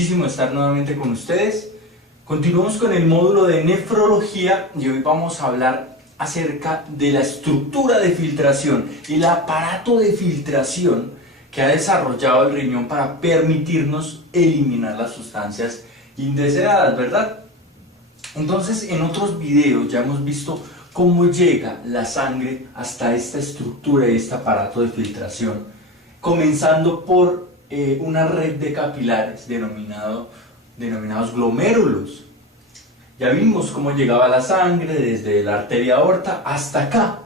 muchísimo estar nuevamente con ustedes. Continuamos con el módulo de nefrología y hoy vamos a hablar acerca de la estructura de filtración y el aparato de filtración que ha desarrollado el riñón para permitirnos eliminar las sustancias indeseadas, ¿verdad? Entonces, en otros videos ya hemos visto cómo llega la sangre hasta esta estructura y este aparato de filtración, comenzando por una red de capilares denominados glomérulos. Ya vimos cómo llegaba la sangre desde la arteria aorta hasta acá,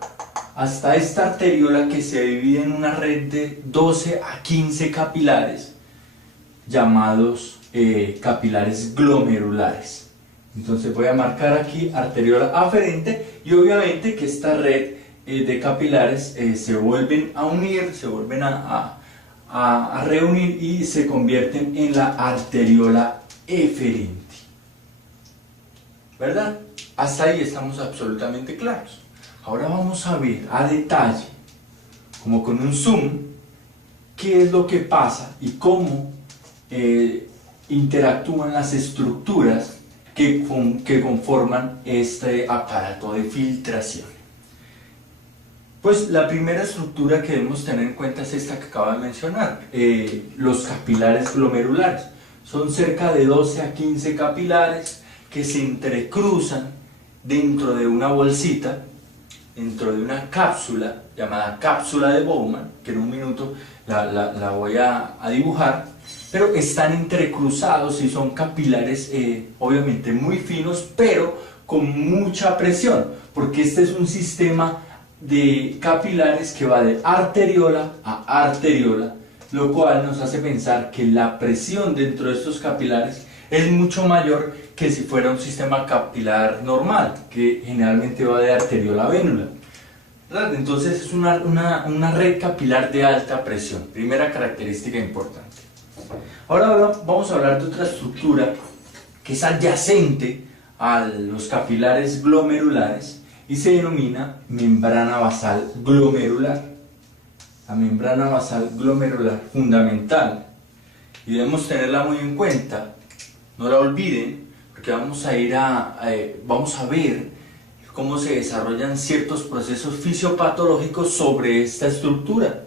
hasta esta arteriola que se divide en una red de 12 a 15 capilares llamados capilares glomerulares. Entonces voy a marcar aquí arteriola aferente y obviamente que esta red de capilares se vuelven a unir, se vuelven a reunir y se convierten en la arteriola eferente, ¿verdad? Hasta ahí estamos absolutamente claros. Ahora vamos a ver a detalle, como con un zoom, qué es lo que pasa y cómo interactúan las estructuras que conforman este aparato de filtración. Pues la primera estructura que debemos tener en cuenta es esta que acabo de mencionar, los capilares glomerulares. Son cerca de 12 a 15 capilares que se entrecruzan dentro de una bolsita, dentro de una cápsula llamada cápsula de Bowman, que en un minuto la voy a dibujar, pero están entrecruzados y son capilares obviamente muy finos, pero con mucha presión, porque este es un sistema de capilares que va de arteriola a arteriola, lo cual nos hace pensar que la presión dentro de estos capilares es mucho mayor que si fuera un sistema capilar normal, que generalmente va de arteriola a vénula. Entonces es una red capilar de alta presión, primera característica importante. Ahora vamos a hablar de otra estructura que es adyacente a los capilares glomerulares y se denomina membrana basal glomerular. La membrana basal glomerular, fundamental, y debemos tenerla muy en cuenta, no la olviden, porque vamos a ver cómo se desarrollan ciertos procesos fisiopatológicos sobre esta estructura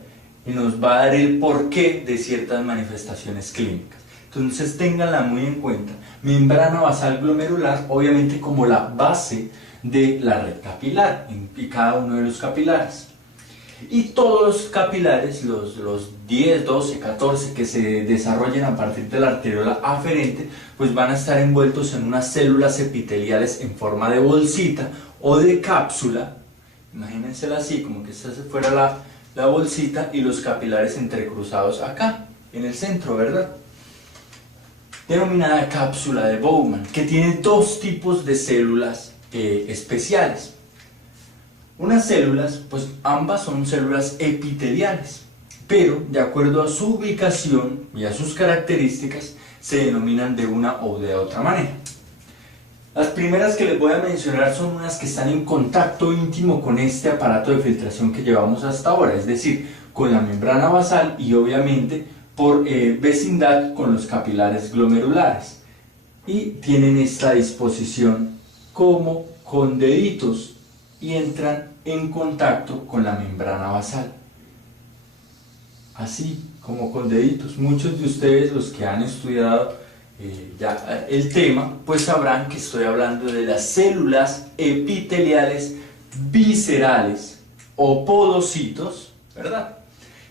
y nos va a dar el porqué de ciertas manifestaciones clínicas. Entonces ténganla muy en cuenta. Membrana basal glomerular, obviamente como la base de la red capilar en cada uno de los capilares. Y todos los capilares, los 10, 12, 14 que se desarrollen a partir de la arteriola aferente, pues van a estar envueltos en unas células epiteliales en forma de bolsita o de cápsula. Imagínensela así, como que esta fuera la bolsita y los capilares entrecruzados acá, en el centro, ¿verdad? Denominada cápsula de Bowman, que tiene dos tipos de células especiales. Unas células, pues ambas son células epiteliales, pero de acuerdo a su ubicación y a sus características se denominan de una o de otra manera. Las primeras que les voy a mencionar son unas que están en contacto íntimo con este aparato de filtración que llevamos hasta ahora, es decir, con la membrana basal y obviamente por vecindad con los capilares glomerulares, y tienen esta disposición como con deditos y entran en contacto con la membrana basal, así como con deditos. Muchos de ustedes, los que han estudiado ya el tema, pues sabrán que estoy hablando de las células epiteliales viscerales o podocitos, ¿verdad?,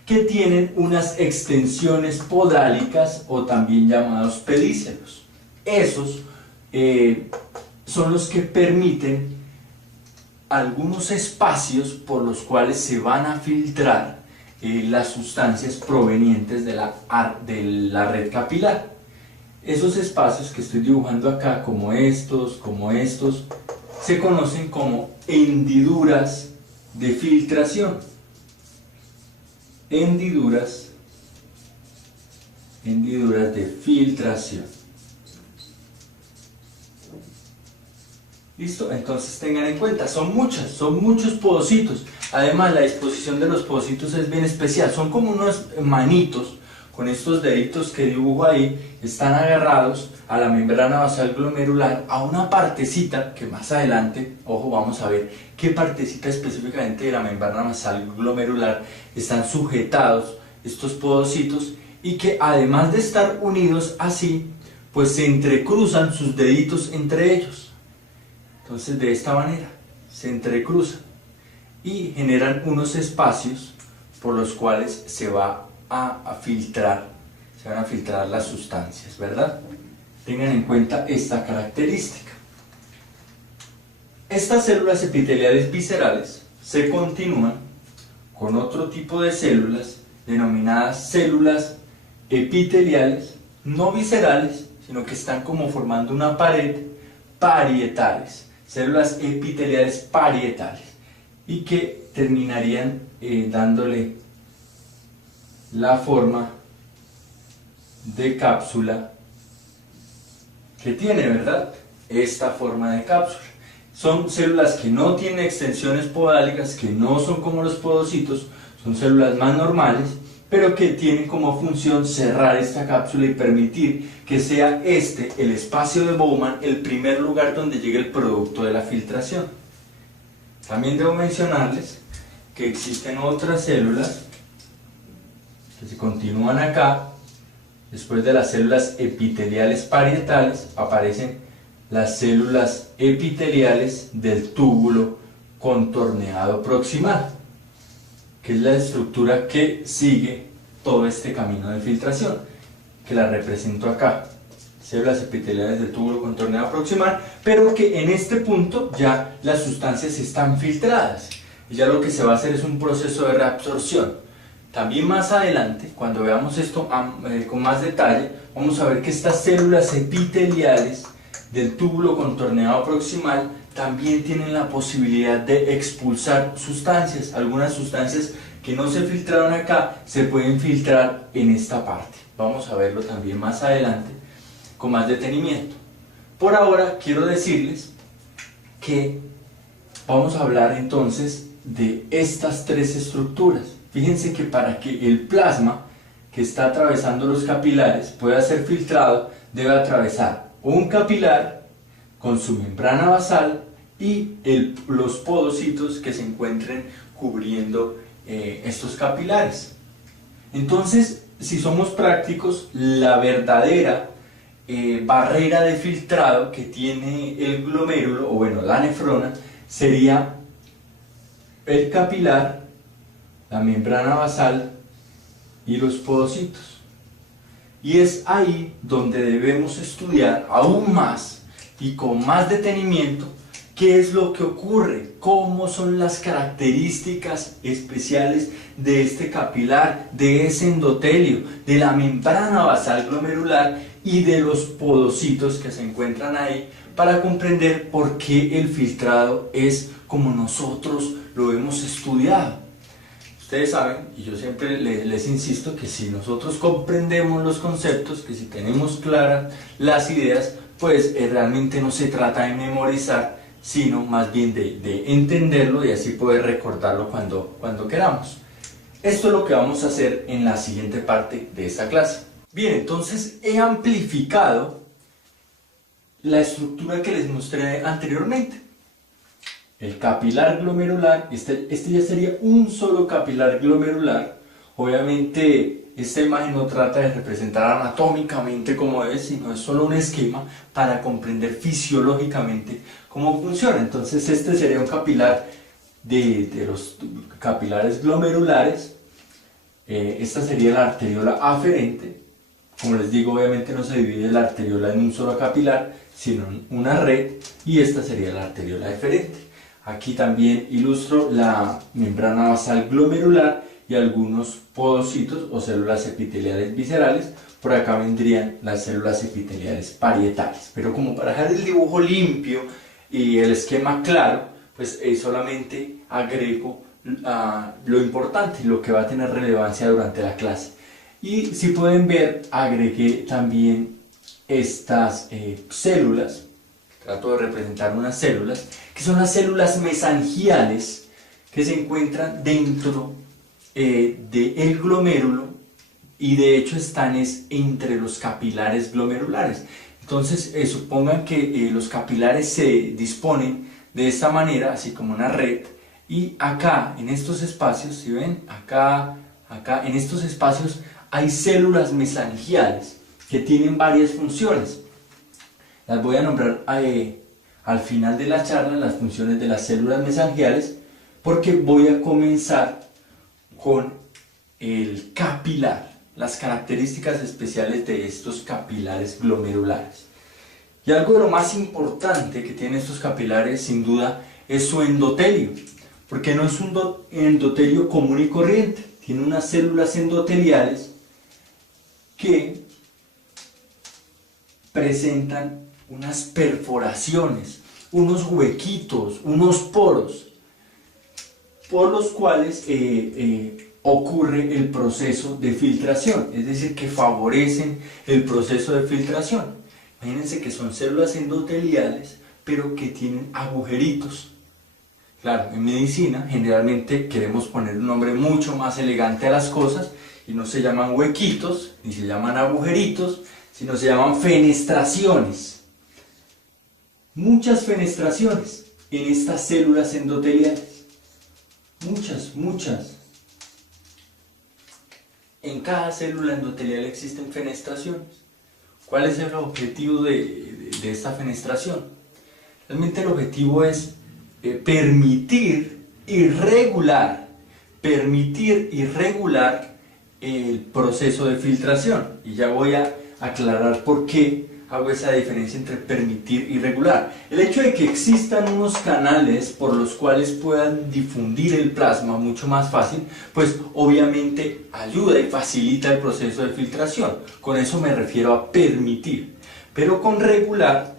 que tienen unas extensiones podálicas o también llamados pedícelos. Esos son los que permiten algunos espacios por los cuales se van a filtrar las sustancias provenientes de la red capilar. Esos espacios que estoy dibujando acá, como estos, se conocen como hendiduras de filtración. Hendiduras de filtración. ¿Listo? Entonces tengan en cuenta, son muchos podocitos. Además, la disposición de los podocitos es bien especial, son como unos manitos con estos deditos que dibujo ahí, están agarrados a la membrana basal glomerular, a una partecita que más adelante, ojo, vamos a ver qué partecita específicamente de la membrana basal glomerular están sujetados estos podocitos, y que además de estar unidos así, pues se entrecruzan sus deditos entre ellos. Entonces de esta manera se entrecruzan y generan unos espacios por los cuales se van a filtrar las sustancias, ¿verdad? Tengan en cuenta esta característica. Estas células epiteliales viscerales se continúan con otro tipo de células denominadas células epiteliales no viscerales, sino que están como formando una pared, parietales, células epiteliales parietales, y que terminarían dándole la forma de cápsula que tiene, ¿verdad? Esta forma de cápsula. Son células que no tienen extensiones podálicas, que no son como los podocitos, son células más normales, pero que tienen como función cerrar esta cápsula y permitir que sea este, el espacio de Bowman, el primer lugar donde llegue el producto de la filtración. También debo mencionarles que existen otras células que se continúan acá. Después de las células epiteliales parietales aparecen las células epiteliales del túbulo contorneado proximal, que es la estructura que sigue todo este camino de filtración, que la represento acá. Células epiteliales del túbulo contorneado proximal, pero que en este punto ya las sustancias están filtradas y ya lo que se va a hacer es un proceso de reabsorción. También más adelante, cuando veamos esto con más detalle, vamos a ver que estas células epiteliales del túbulo contorneado proximal también tienen la posibilidad de expulsar sustancias. Algunas sustancias que no se filtraron acá se pueden filtrar en esta parte. Vamos a verlo también más adelante con más detenimiento. Por ahora quiero decirles que vamos a hablar entonces de estas tres estructuras. Fíjense que para que el plasma que está atravesando los capilares pueda ser filtrado, debe atravesar un capilar con su membrana basal y los podocitos que se encuentren cubriendo estos capilares. Entonces, si somos prácticos, la verdadera barrera de filtrado que tiene el glomérulo, o bueno, la nefrona, sería el capilar, la membrana basal y los podocitos. Y es ahí donde debemos estudiar aún más y con más detenimiento qué es lo que ocurre, cómo son las características especiales de este capilar, de ese endotelio, de la membrana basal glomerular y de los podocitos que se encuentran ahí, para comprender por qué el filtrado es como nosotros lo hemos estudiado. Ustedes saben, y yo siempre les insisto, que si nosotros comprendemos los conceptos, que si tenemos claras las ideas, pues realmente no se trata de memorizar, sino más bien de entenderlo y así poder recordarlo cuando queramos. Esto es lo que vamos a hacer en la siguiente parte de esta clase. Bien, entonces he amplificado la estructura que les mostré anteriormente. El capilar glomerular, este ya sería un solo capilar glomerular. Obviamente esta imagen no trata de representar anatómicamente cómo es, sino es solo un esquema para comprender fisiológicamente cómo funciona. Entonces este sería un capilar de los capilares glomerulares. Esta sería la arteriola aferente. Como les digo, obviamente no se divide la arteriola en un solo capilar, sino en una red, y esta sería la arteriola deferente. Aquí también ilustro la membrana basal glomerular y algunos podocitos o células epiteliales viscerales. Por acá vendrían las células epiteliales parietales. Pero como para dejar el dibujo limpio y el esquema claro, pues solamente agrego lo importante, lo que va a tener relevancia durante la clase. Y si pueden ver, agregué también estas células. Trato de representar unas células, que son las células mesangiales que se encuentran dentro del glomérulo y de hecho están entre los capilares glomerulares. Entonces supongan que los capilares se disponen de esta manera, así como una red, y acá en estos espacios, si ven, acá en estos espacios hay células mesangiales que tienen varias funciones. Las voy a nombrar al final de la charla, las funciones de las células mesangiales, porque voy a comenzar con el capilar, las características especiales de estos capilares glomerulares. Y algo de lo más importante que tienen estos capilares, sin duda, es su endotelio, porque no es un endotelio común y corriente, tiene unas células endoteliales que presentan unas perforaciones, unos huequitos, unos poros, por los cuales ocurre el proceso de filtración, es decir, que favorecen el proceso de filtración. Imagínense que son células endoteliales, pero que tienen agujeritos. Claro, en medicina generalmente queremos poner un nombre mucho más elegante a las cosas y no se llaman huequitos, ni se llaman agujeritos, sino se llaman fenestraciones. Muchas fenestraciones en estas células endoteliales. Muchas. En cada célula endotelial existen fenestraciones. ¿Cuál es el objetivo de esta fenestración? Realmente el objetivo es permitir y regular el proceso de filtración. Y ya voy a aclarar por qué hago esa diferencia entre permitir y regular. El hecho de que existan unos canales por los cuales puedan difundir el plasma mucho más fácil, pues obviamente ayuda y facilita el proceso de filtración. Con eso me refiero a permitir. Pero con regular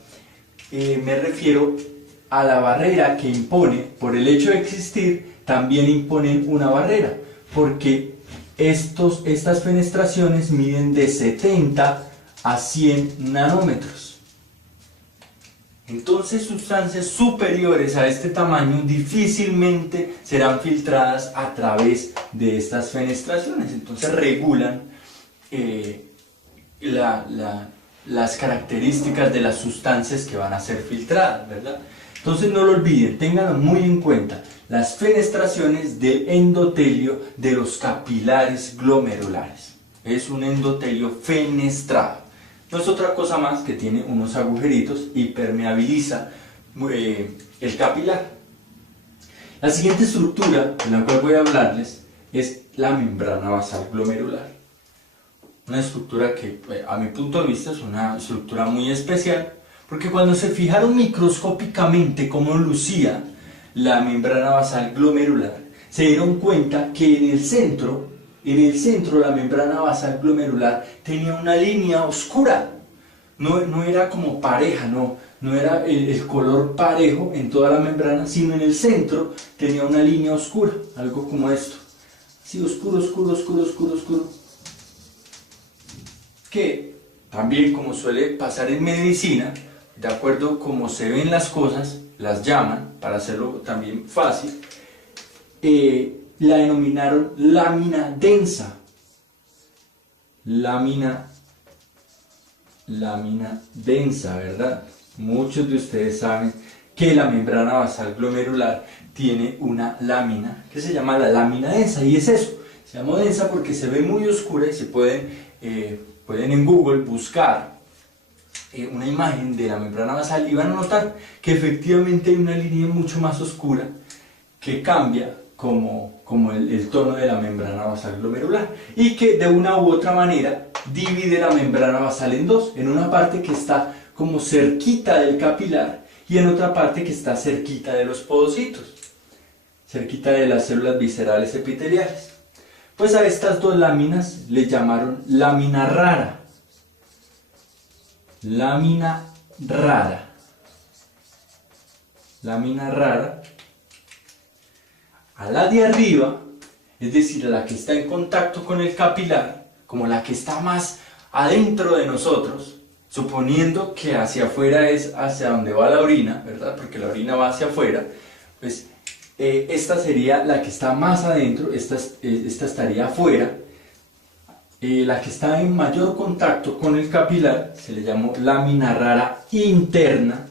me refiero a la barrera que impone, por el hecho de existir, también imponen una barrera, porque estas fenestraciones miden de 70 a 100 nanómetros. Entonces sustancias superiores a este tamaño difícilmente serán filtradas a través de estas fenestraciones. Entonces regulan las características de las sustancias que van a ser filtradas, ¿verdad? Entonces no lo olviden, ténganlo muy en cuenta, las fenestraciones del endotelio de los capilares glomerulares. Es un endotelio fenestrado. No es otra cosa más que tiene unos agujeritos y permeabiliza el capilar. La siguiente estructura de la cual voy a hablarles es la membrana basal glomerular. Una estructura que a mi punto de vista es una estructura muy especial, porque cuando se fijaron microscópicamente cómo lucía la membrana basal glomerular, se dieron cuenta que en el centro la membrana basal glomerular tenía una línea oscura. No era como pareja, no era el color parejo en toda la membrana, sino en el centro tenía una línea oscura, algo como esto. Así oscuro. Que también, como suele pasar en medicina, de acuerdo como se ven las cosas, las llaman, para hacerlo también fácil, la denominaron lámina densa. Lámina densa, ¿verdad? Muchos de ustedes saben que la membrana basal glomerular tiene una lámina que se llama la lámina densa, y es eso, se llama densa porque se ve muy oscura y se pueden en Google buscar una imagen de la membrana basal y van a notar que efectivamente hay una línea mucho más oscura que cambia como el tono de la membrana basal glomerular y que de una u otra manera divide la membrana basal en dos, en una parte que está como cerquita del capilar y en otra parte que está cerquita de los podocitos, cerquita de las células viscerales epiteliales. Pues a estas dos láminas le llamaron lámina rara. Lámina rara. Lámina rara. A la de arriba, es decir, a la que está en contacto con el capilar, como la que está más adentro de nosotros, suponiendo que hacia afuera es hacia donde va la orina, ¿verdad? Porque la orina va hacia afuera, pues esta sería la que está más adentro, esta estaría afuera. la que está en mayor contacto con el capilar se le llamó lámina rara interna,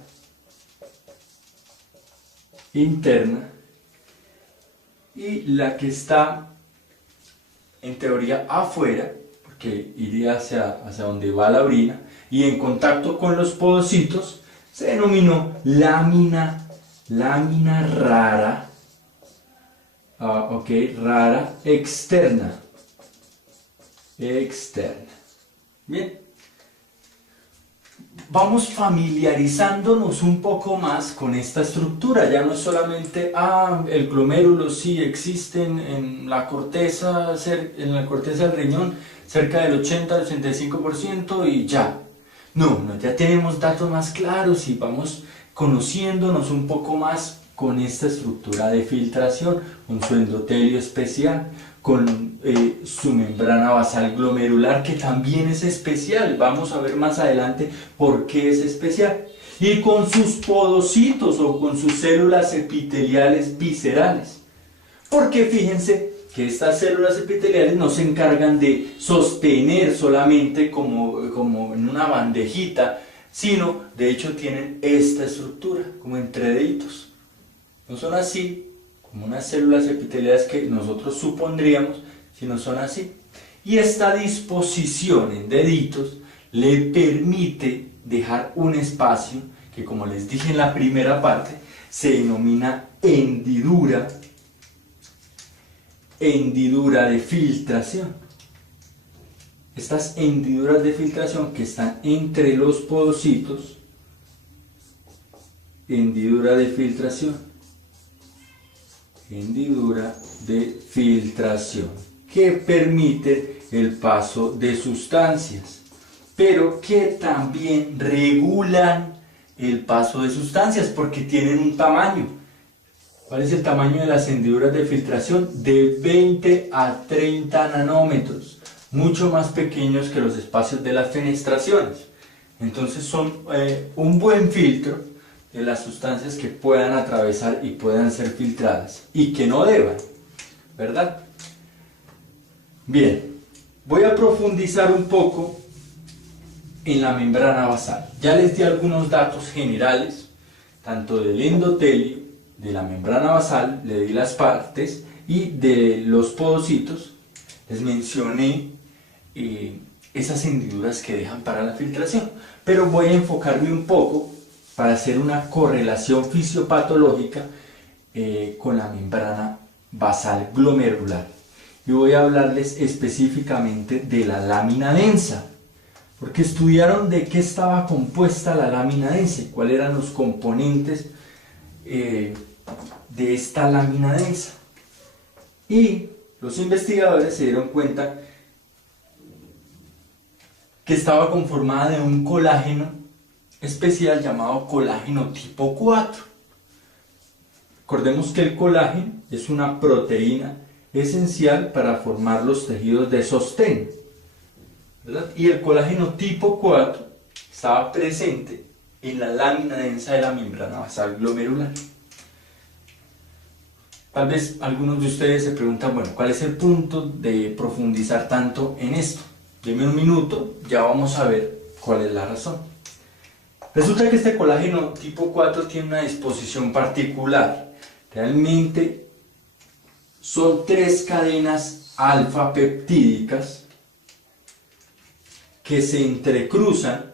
y la que está en teoría afuera, porque iría hacia donde va la orina, y en contacto con los podocitos, se denominó lámina rara, rara externa. Bien, vamos familiarizándonos un poco más con esta estructura. Ya no es solamente, el glomérulo sí existe en la corteza del riñón, cerca del 80-85% y ya. No, ya tenemos datos más claros y vamos conociéndonos un poco más con esta estructura de filtración, con su endotelio especial, con su membrana basal glomerular, que también es especial. Vamos a ver más adelante por qué es especial. Y con sus podocitos o con sus células epiteliales viscerales. Porque fíjense que estas células epiteliales no se encargan de sostener solamente como en una bandejita, sino de hecho tienen esta estructura, como entre deditos. No son así como unas células epiteliales que nosotros supondríamos, sino son así. Y esta disposición en deditos le permite dejar un espacio que, como les dije en la primera parte, se denomina hendidura de filtración. Estas hendiduras de filtración que están entre los podocitos, hendidura de filtración, que permite el paso de sustancias, pero que también regulan el paso de sustancias porque tienen un tamaño. ¿Cuál es el tamaño de las hendiduras de filtración? De 20 a 30 nanómetros, mucho más pequeños que los espacios de las fenestraciones. Entonces son un buen filtro de las sustancias que puedan atravesar y puedan ser filtradas y que no deban, ¿verdad? Bien, voy a profundizar un poco en la membrana basal. Ya les di algunos datos generales, tanto del endotelio, de la membrana basal, le di las partes, y de los podocitos les mencioné esas hendiduras que dejan para la filtración. Pero voy a enfocarme un poco para hacer una correlación fisiopatológica con la membrana basal glomerular. Y voy a hablarles específicamente de la lámina densa, porque estudiaron de qué estaba compuesta la lámina densa y cuáles eran los componentes de esta lámina densa. Y los investigadores se dieron cuenta que estaba conformada de un colágeno especial llamado colágeno tipo 4. Recordemos que el colágeno es una proteína esencial para formar los tejidos de sostén, ¿verdad? Y el colágeno tipo 4 estaba presente en la lámina densa de la membrana basal glomerular. Tal vez algunos de ustedes se preguntan, bueno, ¿cuál es el punto de profundizar tanto en esto? Denme un minuto, ya vamos a ver cuál es la razón. Resulta que este colágeno tipo 4 tiene una disposición particular. Realmente son 3 cadenas alfa peptídicas que se entrecruzan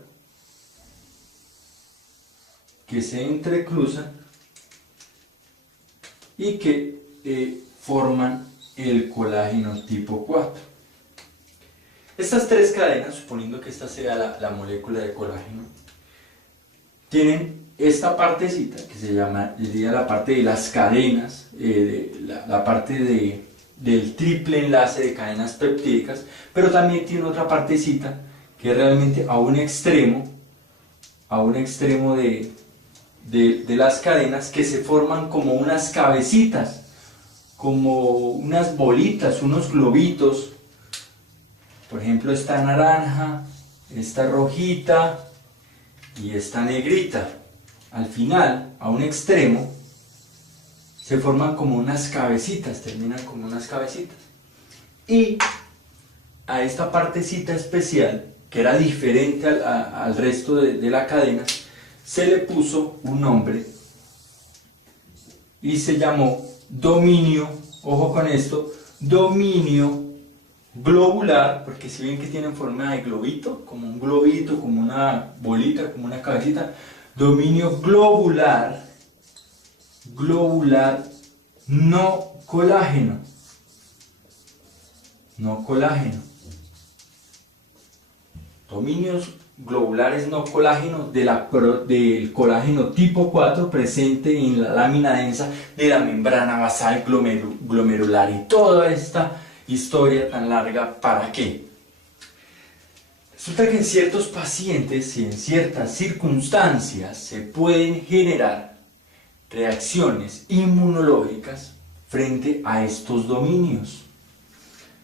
y que forman el colágeno tipo 4. Estas 3 cadenas, suponiendo que esta sea la molécula de colágeno, tienen esta partecita que se llamaría la parte de las cadenas, la parte del triple enlace de cadenas peptídicas, pero también tiene otra partecita que es realmente a un extremo de las cadenas, que se forman como unas cabecitas, como unas bolitas, unos globitos. Por ejemplo, esta naranja, esta rojita y esta negrita. Al final, a un extremo, se forman como unas cabecitas, terminan como unas cabecitas. Y a esta partecita especial, que era diferente al resto de la cadena, se le puso un nombre y se llamó dominio, ojo con esto, dominio globular, porque si ven que tienen forma de globito, como un globito, como una bolita, como una cabecita, dominio globular, no colágeno, no colágeno. Dominios globulares no colágenos del colágeno tipo 4 presente en la lámina densa de la membrana basal glomerular. Y toda esta historia tan larga, ¿para qué? Resulta que en ciertos pacientes y en ciertas circunstancias se pueden generar reacciones inmunológicas frente a estos dominios,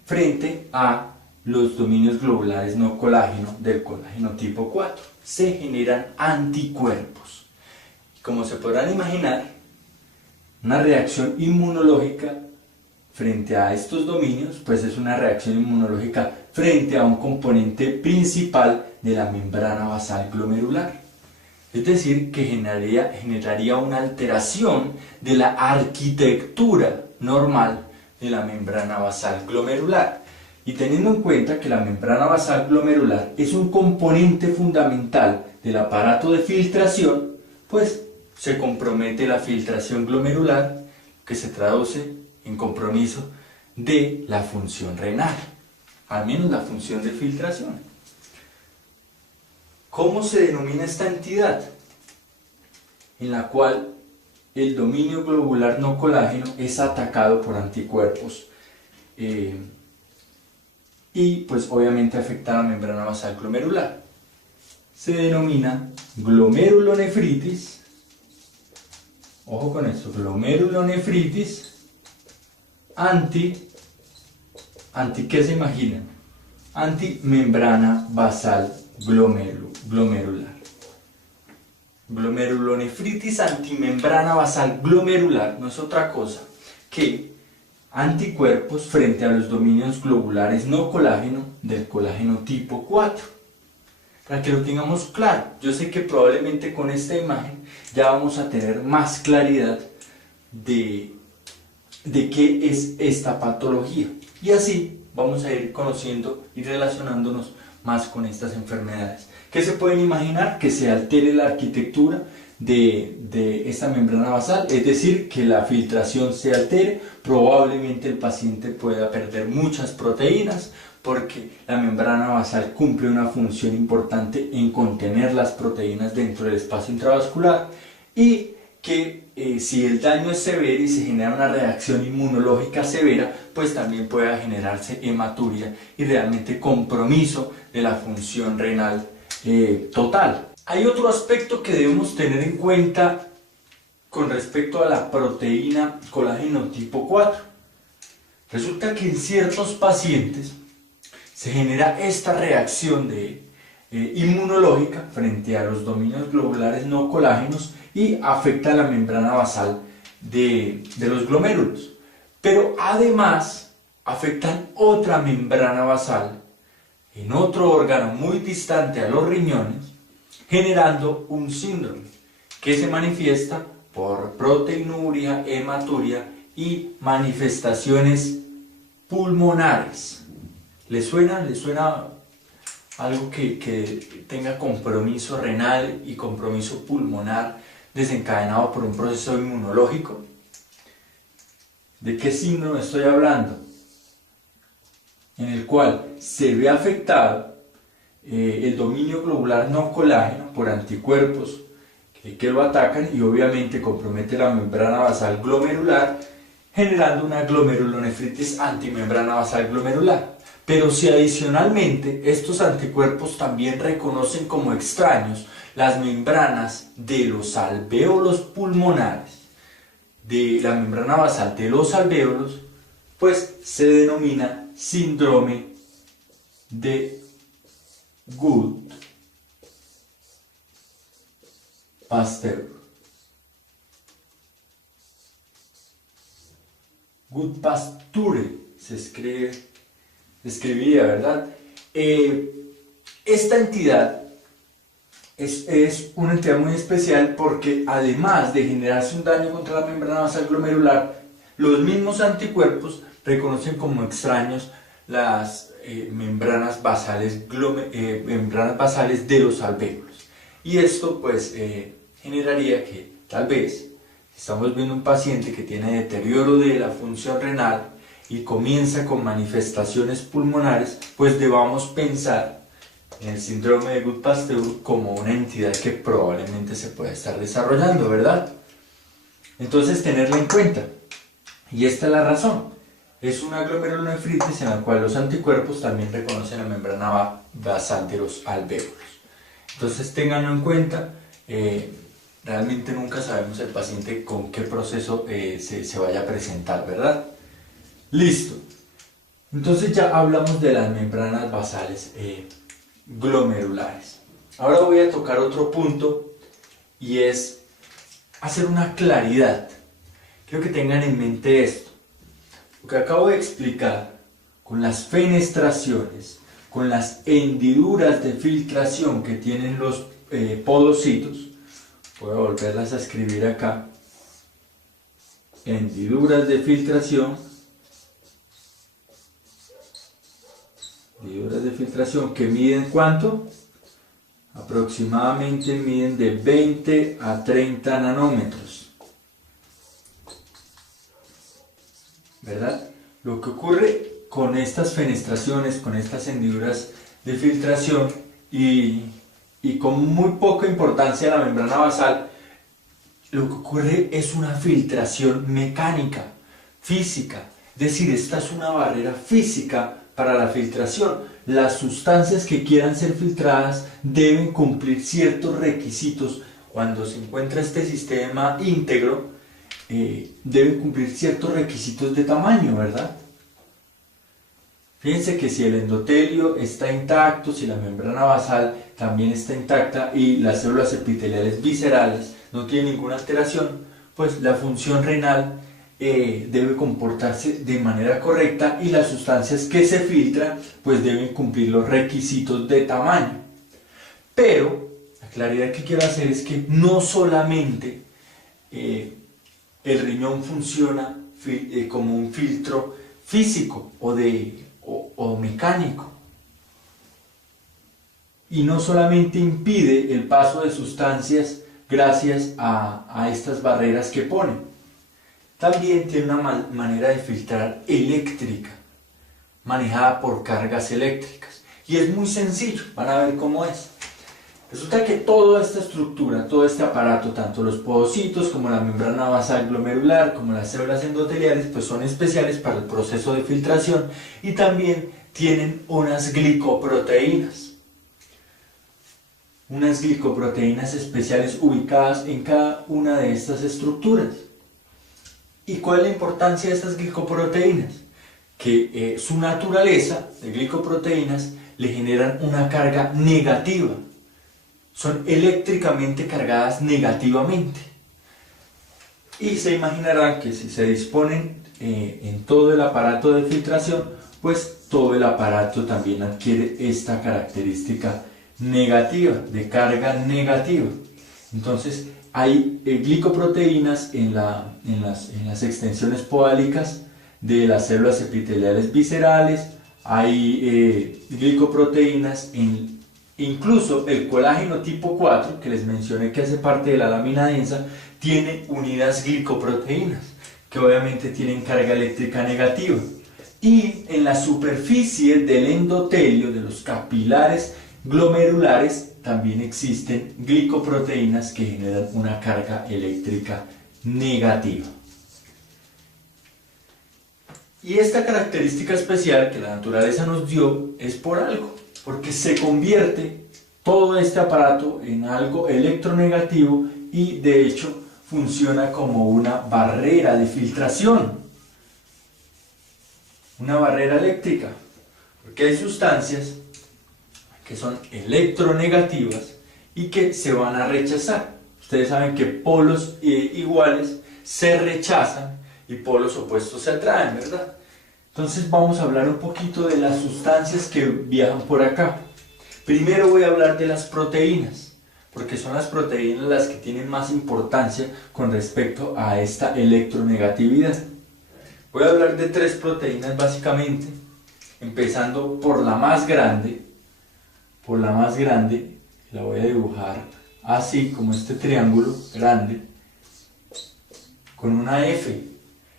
frente a los dominios globulares no colágeno del colágeno tipo 4. Se generan anticuerpos. Como se podrán imaginar, una reacción inmunológica frente a estos dominios, pues es una reacción inmunológica frente a un componente principal de la membrana basal glomerular. Es decir, que generaría una alteración de la arquitectura normal de la membrana basal glomerular. Y teniendo en cuenta que la membrana basal glomerular es un componente fundamental del aparato de filtración, pues se compromete la filtración glomerular, que se traduce en compromiso de la función renal, al menos la función de filtración. ¿Cómo se denomina esta entidad? En la cual el dominio globular no colágeno es atacado por anticuerpos y pues obviamente afecta a la membrana basal glomerular. Se denomina glomerulonefritis, ojo con esto, glomerulonefritis anti ¿qué se imaginan? Antimembrana basal glomerular. Glomerulonefritis antimembrana basal glomerular no es otra cosa que anticuerpos frente a los dominios globulares no colágeno del colágeno tipo 4. Para que lo tengamos claro, yo sé que probablemente con esta imagen ya vamos a tener más claridad de qué es esta patología. Y así vamos a ir conociendo y relacionándonos más con estas enfermedades. ¿Qué se pueden imaginar? Que se altere la arquitectura de esta membrana basal, es decir, que la filtración se altere, probablemente el paciente pueda perder muchas proteínas, porque la membrana basal cumple una función importante en contener las proteínas dentro del espacio intravascular, y que si el daño es severo y se genera una reacción inmunológica severa, pues también pueda generarse hematuria y realmente compromiso de la función renal total. Hay otro aspecto que debemos tener en cuenta con respecto a la proteína colágeno tipo 4. Resulta que en ciertos pacientes se genera esta reacción inmunológica frente a los dominios globulares no colágenos y afecta a la membrana basal de los glomérulos. Pero además afectan otra membrana basal en otro órgano muy distante a los riñones, generando un síndrome que se manifiesta por proteinuria, hematuria y manifestaciones pulmonares. ¿Les suena? ¿Les suena algo que tenga compromiso renal y compromiso pulmonar desencadenado por un proceso inmunológico? ¿De qué síndrome estoy hablando? En el cual se ve afectado el dominio globular no colágeno por anticuerpos que lo atacan y obviamente compromete la membrana basal glomerular, generando una glomerulonefritis antimembrana basal glomerular. Pero si adicionalmente estos anticuerpos también reconocen como extraños las membranas de los alvéolos pulmonares, de la membrana basal de los alvéolos, pues se denomina síndrome de Goodpasteur. Goodpasture se escribe describiría, ¿verdad? Esta entidad es una entidad muy especial porque además de generarse un daño contra la membrana basal glomerular, los mismos anticuerpos reconocen como extraños las membranas basales de los alvéolos. Y esto pues generaría que tal vez estamos viendo un paciente que tiene deterioro de la función renal y comienza con manifestaciones pulmonares, pues debamos pensar en el síndrome de Goodpasteur como una entidad que probablemente se pueda estar desarrollando, ¿verdad? Entonces tenerla en cuenta. Y esta es la razón. Es una glomerulonefritis en la cual los anticuerpos también reconocen la membrana basal de los alvéolos. Entonces ténganlo en cuenta. Realmente nunca sabemos el paciente con qué proceso se vaya a presentar, ¿verdad? Listo. Entonces ya hablamos de las membranas basales glomerulares. Ahora voy a tocar otro punto y es hacer una claridad. Quiero que tengan en mente esto. Lo que acabo de explicar con las fenestraciones, con las hendiduras de filtración que tienen los podocitos, voy a volverlas a escribir acá. Hendiduras de filtración. Hendiduras de filtración que miden ¿cuánto? Aproximadamente miden de 20 a 30 nanómetros. ¿Verdad? Lo que ocurre con estas fenestraciones, con estas hendiduras de filtración y con muy poca importancia la membrana basal, lo que ocurre es una filtración mecánica, física. Es decir, esta es una barrera física para la filtración. Las sustancias que quieran ser filtradas deben cumplir ciertos requisitos. Cuando se encuentra este sistema íntegro, deben cumplir ciertos requisitos de tamaño, ¿verdad? Fíjense que si el endotelio está intacto, si la membrana basal también está intacta y las células epiteliales viscerales no tienen ninguna alteración, pues la función renal debe comportarse de manera correcta y las sustancias que se filtran pues deben cumplir los requisitos de tamaño. Pero la claridad que quiero hacer es que no solamente el riñón funciona como un filtro físico o mecánico, y no solamente impide el paso de sustancias gracias a estas barreras que pone, también tiene una manera de filtrar eléctrica, manejada por cargas eléctricas, y es muy sencillo. Van a ver cómo es. Resulta que toda esta estructura, todo este aparato, tanto los podocitos como la membrana basal glomerular, como las células endoteliales, pues son especiales para el proceso de filtración y también tienen unas glicoproteínas. Unas glicoproteínas especiales ubicadas en cada una de estas estructuras. ¿Y cuál es la importancia de estas glicoproteínas? Que su naturaleza de glicoproteínas le generan una carga negativa. Son eléctricamente cargadas negativamente. Y se imaginarán que si se disponen en todo el aparato de filtración, pues todo el aparato también adquiere esta característica negativa, de carga negativa. Entonces hay glicoproteínas en las extensiones podálicas de las células epiteliales viscerales, hay glicoproteínas en incluso el colágeno tipo 4, que les mencioné que hace parte de la lámina densa, tiene unidas glicoproteínas, que obviamente tienen carga eléctrica negativa. Y en la superficie del endotelio, de los capilares glomerulares, también existen glicoproteínas que generan una carga eléctrica negativa. Y esta característica especial que la naturaleza nos dio es por algo. Porque se convierte todo este aparato en algo electronegativo y de hecho funciona como una barrera de filtración, una barrera eléctrica, porque hay sustancias que son electronegativas y que se van a rechazar. Ustedes saben que polos iguales se rechazan y polos opuestos se atraen, ¿verdad? Entonces vamos a hablar un poquito de las sustancias que viajan por acá. Primero voy a hablar de las proteínas, porque son las proteínas las que tienen más importancia con respecto a esta electronegatividad. Voy a hablar de 3 proteínas básicamente, empezando por la más grande. Por la más grande, la voy a dibujar así, como este triángulo grande, con una F.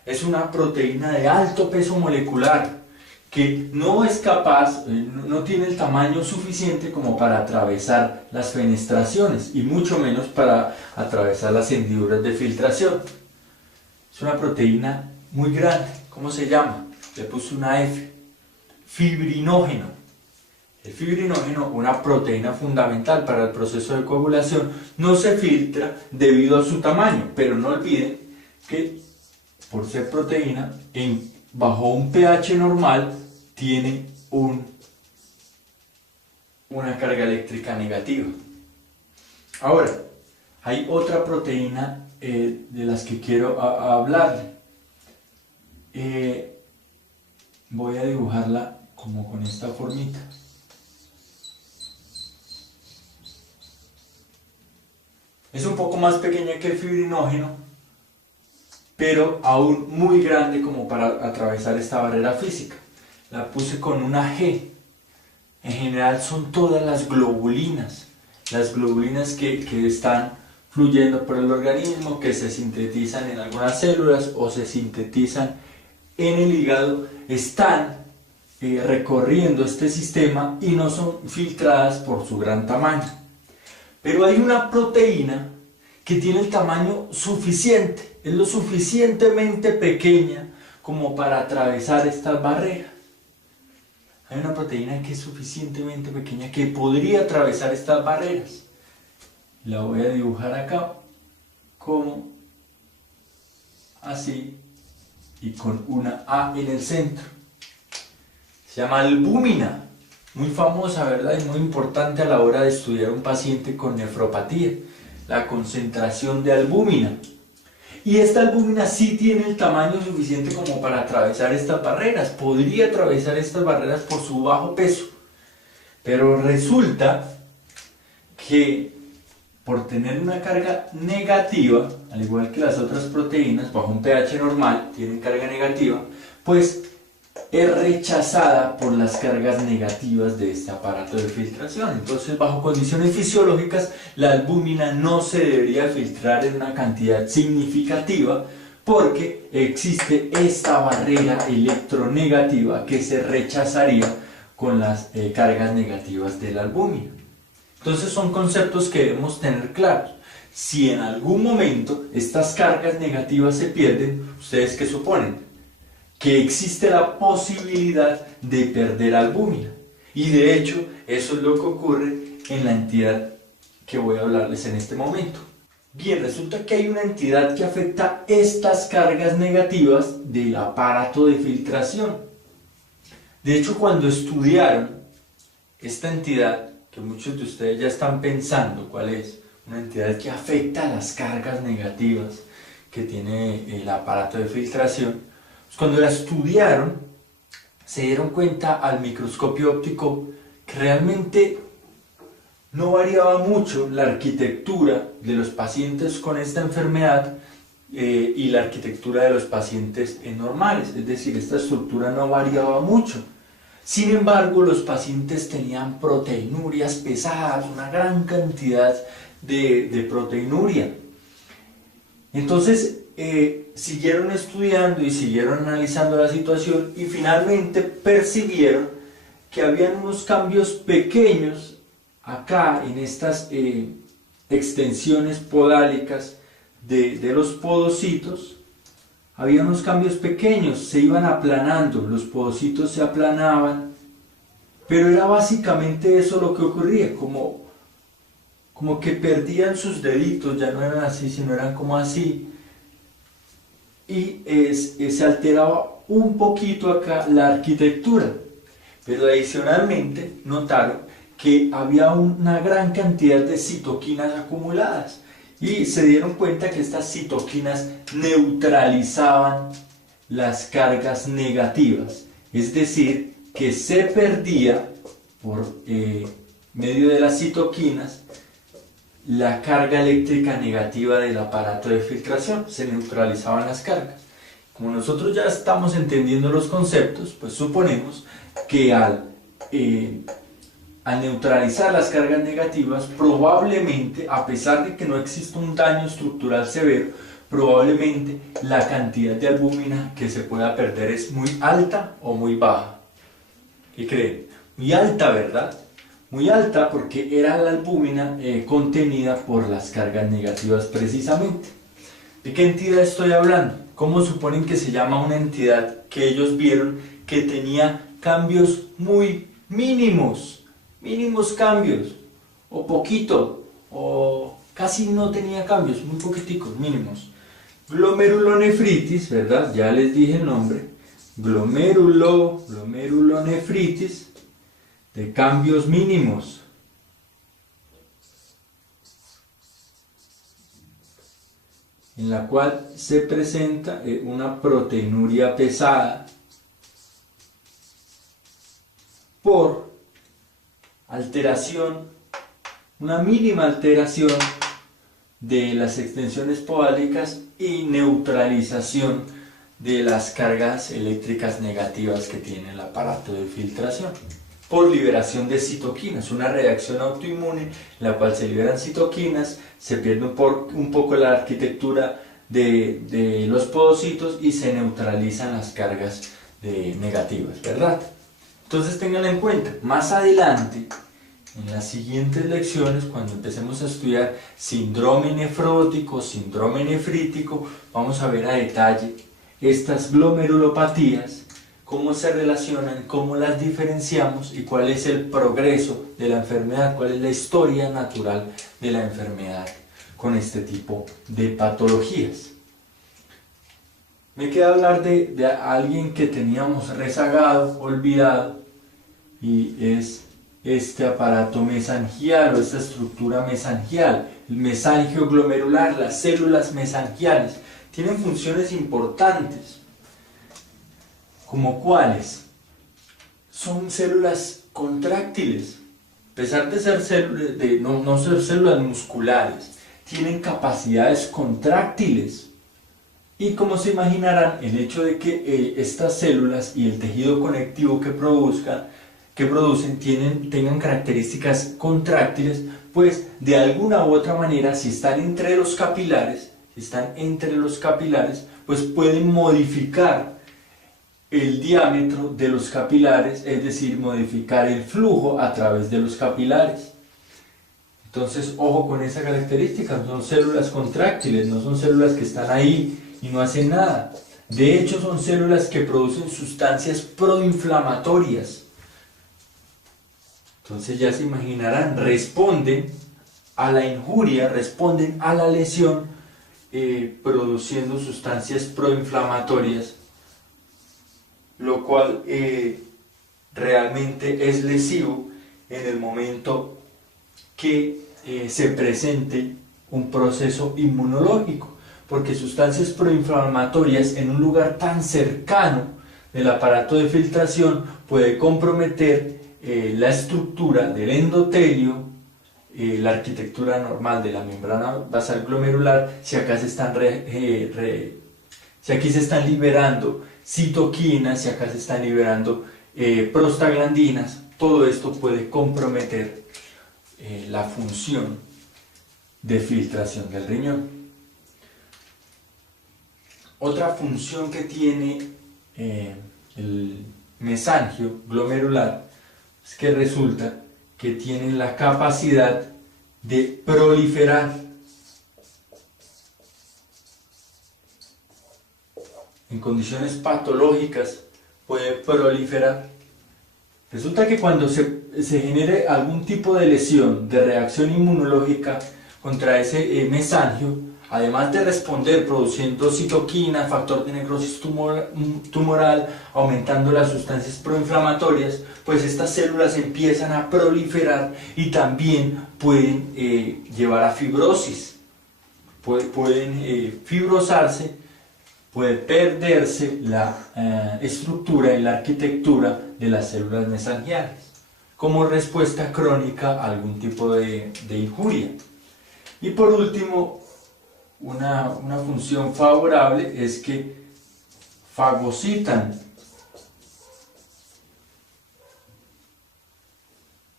Es una proteína de alto peso molecular que no es capaz, no tiene el tamaño suficiente como para atravesar las fenestraciones y mucho menos para atravesar las hendiduras de filtración. Es una proteína muy grande. ¿Cómo se llama? Le puse una F. Fibrinógeno. El fibrinógeno, una proteína fundamental para el proceso de coagulación, no se filtra debido a su tamaño, pero no olviden que por ser proteína, bajo un pH normal, tiene una carga eléctrica negativa. Ahora, hay otra proteína de las que quiero hablar. Voy a dibujarla como con esta formita. Es un poco más pequeña que el fibrinógeno, pero aún muy grande como para atravesar esta barrera física. La puse con una G. En general son todas las globulinas que están fluyendo por el organismo, que se sintetizan en algunas células o se sintetizan en el hígado, están recorriendo este sistema y no son filtradas por su gran tamaño. Pero hay una proteína que tiene el tamaño suficiente, es lo suficientemente pequeña como para atravesar estas barreras. Hay una proteína que es suficientemente pequeña que podría atravesar estas barreras. La voy a dibujar acá como así y con una A en el centro. Se llama albúmina, muy famosa, ¿verdad? Y muy importante a la hora de estudiar un paciente con nefropatía, la concentración de albúmina. Y esta albúmina sí tiene el tamaño suficiente como para atravesar estas barreras, podría atravesar estas barreras por su bajo peso. Pero resulta que por tener una carga negativa, al igual que las otras proteínas, bajo un pH normal, tienen carga negativa, pues es rechazada por las cargas negativas de este aparato de filtración. Entonces, bajo condiciones fisiológicas, la albúmina no se debería filtrar en una cantidad significativa porque existe esta barrera electronegativa que se rechazaría con las cargas negativas de la albúmina. Entonces, son conceptos que debemos tener claros. Si en algún momento estas cargas negativas se pierden, ¿ustedes qué suponen? Que existe la posibilidad de perder albúmina. Y de hecho, eso es lo que ocurre en la entidad que voy a hablarles en este momento. Bien, resulta que hay una entidad que afecta estas cargas negativas del aparato de filtración. De hecho, cuando estudiaron esta entidad, que muchos de ustedes ya están pensando cuál es, una entidad que afecta las cargas negativas que tiene el aparato de filtración, cuando la estudiaron, se dieron cuenta al microscopio óptico que realmente no variaba mucho la arquitectura de los pacientes con esta enfermedad y la arquitectura de los pacientes normales, es decir, esta estructura no variaba mucho. Sin embargo, los pacientes tenían proteinurias pesadas, una gran cantidad de proteinuria. Entonces, siguieron estudiando y siguieron analizando la situación y finalmente percibieron que habían unos cambios pequeños acá en estas extensiones podálicas de los podocitos. Había unos cambios pequeños, se iban aplanando, los podocitos se aplanaban, pero era básicamente eso lo que ocurría, como que perdían sus deditos, ya no eran así, sino eran como así. Y se alteraba un poquito acá la arquitectura, pero adicionalmente notaron que había una gran cantidad de citoquinas acumuladas y se dieron cuenta que estas citoquinas neutralizaban las cargas negativas es decir, que se perdía por medio de las citoquinas la carga eléctrica negativa del aparato de filtración, se neutralizaban las cargas. Como nosotros ya estamos entendiendo los conceptos, pues suponemos que al neutralizar las cargas negativas, probablemente, a pesar de que no existe un daño estructural severo, probablemente la cantidad de albúmina que se pueda perder es muy alta o muy baja. ¿Qué creen? Muy alta, ¿verdad? Muy alta porque era la albúmina contenida por las cargas negativas precisamente. ¿De qué entidad estoy hablando? ¿Cómo suponen que se llama una entidad que ellos vieron que tenía cambios muy mínimos? Mínimos cambios, o poquito, o casi no tenía cambios, muy poquiticos, mínimos. Glomerulonefritis, ¿verdad? Ya les dije el nombre. Glomerulonefritis de cambios mínimos. En la cual se presenta una proteinuria pesada por alteración, una mínima alteración de las extensiones podálicas y neutralización de las cargas eléctricas negativas que tiene el aparato de filtración por liberación de citoquinas, una reacción autoinmune en la cual se liberan citoquinas, se pierde un poco la arquitectura de los podocitos y se neutralizan las cargas negativas, ¿verdad? Entonces tengan en cuenta, más adelante, en las siguientes lecciones, cuando empecemos a estudiar síndrome nefrótico, síndrome nefrítico, vamos a ver a detalle estas glomerulopatías, cómo se relacionan, cómo las diferenciamos y cuál es el progreso de la enfermedad, cuál es la historia natural de la enfermedad con este tipo de patologías. Me queda hablar de alguien que teníamos rezagado, olvidado, y es este aparato mesangial o esta estructura mesangial, el mesangio glomerular, las células mesangiales. Tienen funciones importantes, como cuáles. Son células contráctiles, a pesar de ser no ser células musculares, tienen capacidades contráctiles. Y como se imaginarán, el hecho de que estas células y el tejido conectivo que producen tengan características contráctiles, pues de alguna u otra manera, si están entre los capilares, pues pueden modificar el diámetro de los capilares, es decir, modificar el flujo a través de los capilares. Entonces, ojo con esa característica, son células contráctiles, no son células que están ahí y no hacen nada. De hecho, son células que producen sustancias proinflamatorias. Entonces ya se imaginarán, responden a la injuria, responden a la lesión, produciendo sustancias proinflamatorias, lo cual realmente es lesivo en el momento que se presente un proceso inmunológico, porque sustancias proinflamatorias en un lugar tan cercano del aparato de filtración puede comprometer la estructura del endotelio, la arquitectura normal de la membrana basal glomerular, si acá se están si aquí se están liberando citoquinas, si acá se están liberando prostaglandinas, todo esto puede comprometer la función de filtración del riñón. Otra función que tiene el mesangio glomerular es que resulta que tienen la capacidad de proliferar. En condiciones patológicas puede proliferar. Resulta que cuando se genere algún tipo de lesión, de reacción inmunológica contra ese mesangio, además de responder produciendo citoquina, factor de necrosis tumoral, aumentando las sustancias proinflamatorias, pues estas células empiezan a proliferar y también pueden llevar a fibrosis. Pueden fibrosarse puede perderse la estructura y la arquitectura de las células mesangiales, como respuesta crónica a algún tipo de injuria. Y por último, una función favorable es que fagocitan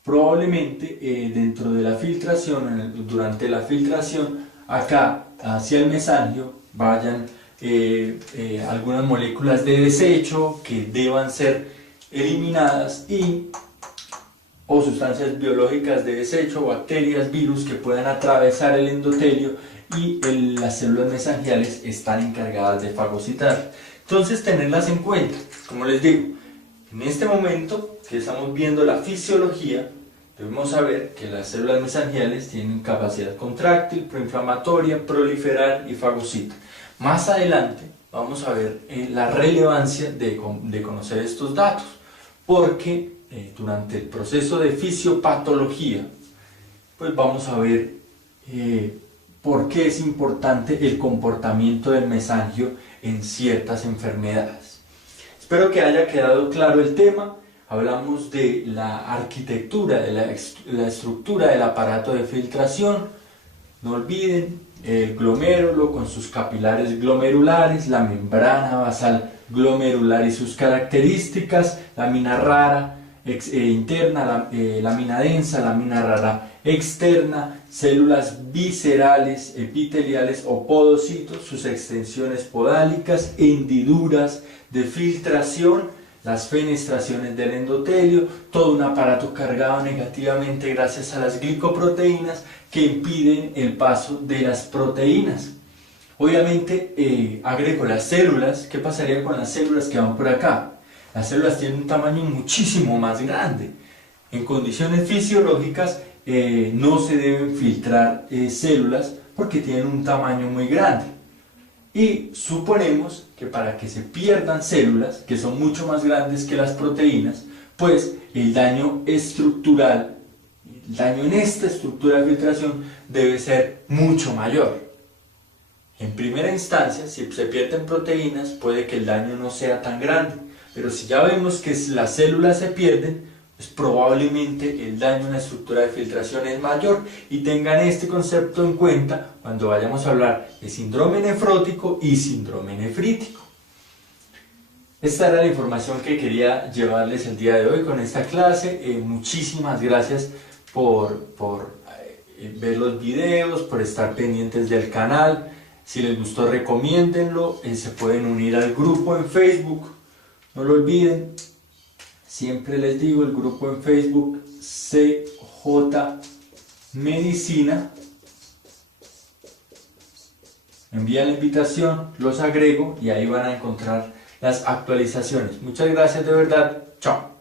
probablemente dentro de la filtración, durante la filtración, acá hacia el mesangio vayan algunas moléculas de desecho que deban ser eliminadas o sustancias biológicas de desecho, bacterias, virus que puedan atravesar el endotelio y las células mesangiales están encargadas de fagocitar. Entonces tenerlas en cuenta, como les digo, en este momento que estamos viendo la fisiología, debemos saber que las células mesangiales tienen capacidad contráctil, proinflamatoria, proliferar y fagocitar. Más adelante vamos a ver la relevancia de conocer estos datos, porque durante el proceso de fisiopatología, pues vamos a ver por qué es importante el comportamiento del mesangio en ciertas enfermedades. Espero que haya quedado claro el tema. Hablamos de la arquitectura, de la estructura del aparato de filtración. No olviden el glomérulo con sus capilares glomerulares, la membrana basal glomerular y sus características, lámina rara interna, lámina densa, lámina rara externa, células viscerales, epiteliales o podocitos, sus extensiones podálicas, hendiduras de filtración, las fenestraciones del endotelio, todo un aparato cargado negativamente gracias a las glicoproteínas que impiden el paso de las proteínas. Obviamente agrego las células. ¿Qué pasaría con las células que van por acá? Las células tienen un tamaño muchísimo más grande. En condiciones fisiológicas no se deben filtrar células porque tienen un tamaño muy grande. Y suponemos que para que se pierdan células, que son mucho más grandes que las proteínas, pues el daño estructural, el daño en esta estructura de filtración debe ser mucho mayor. En primera instancia, si se pierden proteínas, puede que el daño no sea tan grande, pero si ya vemos que las células se pierden, pues probablemente el daño en la estructura de filtración es mayor, y tengan este concepto en cuenta cuando vayamos a hablar de síndrome nefrótico y síndrome nefrítico. Esta era la información que quería llevarles el día de hoy con esta clase. Muchísimas gracias por ver los videos, por estar pendientes del canal. Si les gustó, recomiéndenlo. Se pueden unir al grupo en Facebook. No lo olviden. Siempre les digo, el grupo en Facebook CJ Medicina. Envía la invitación, los agrego y ahí van a encontrar las actualizaciones. Muchas gracias de verdad. Chao.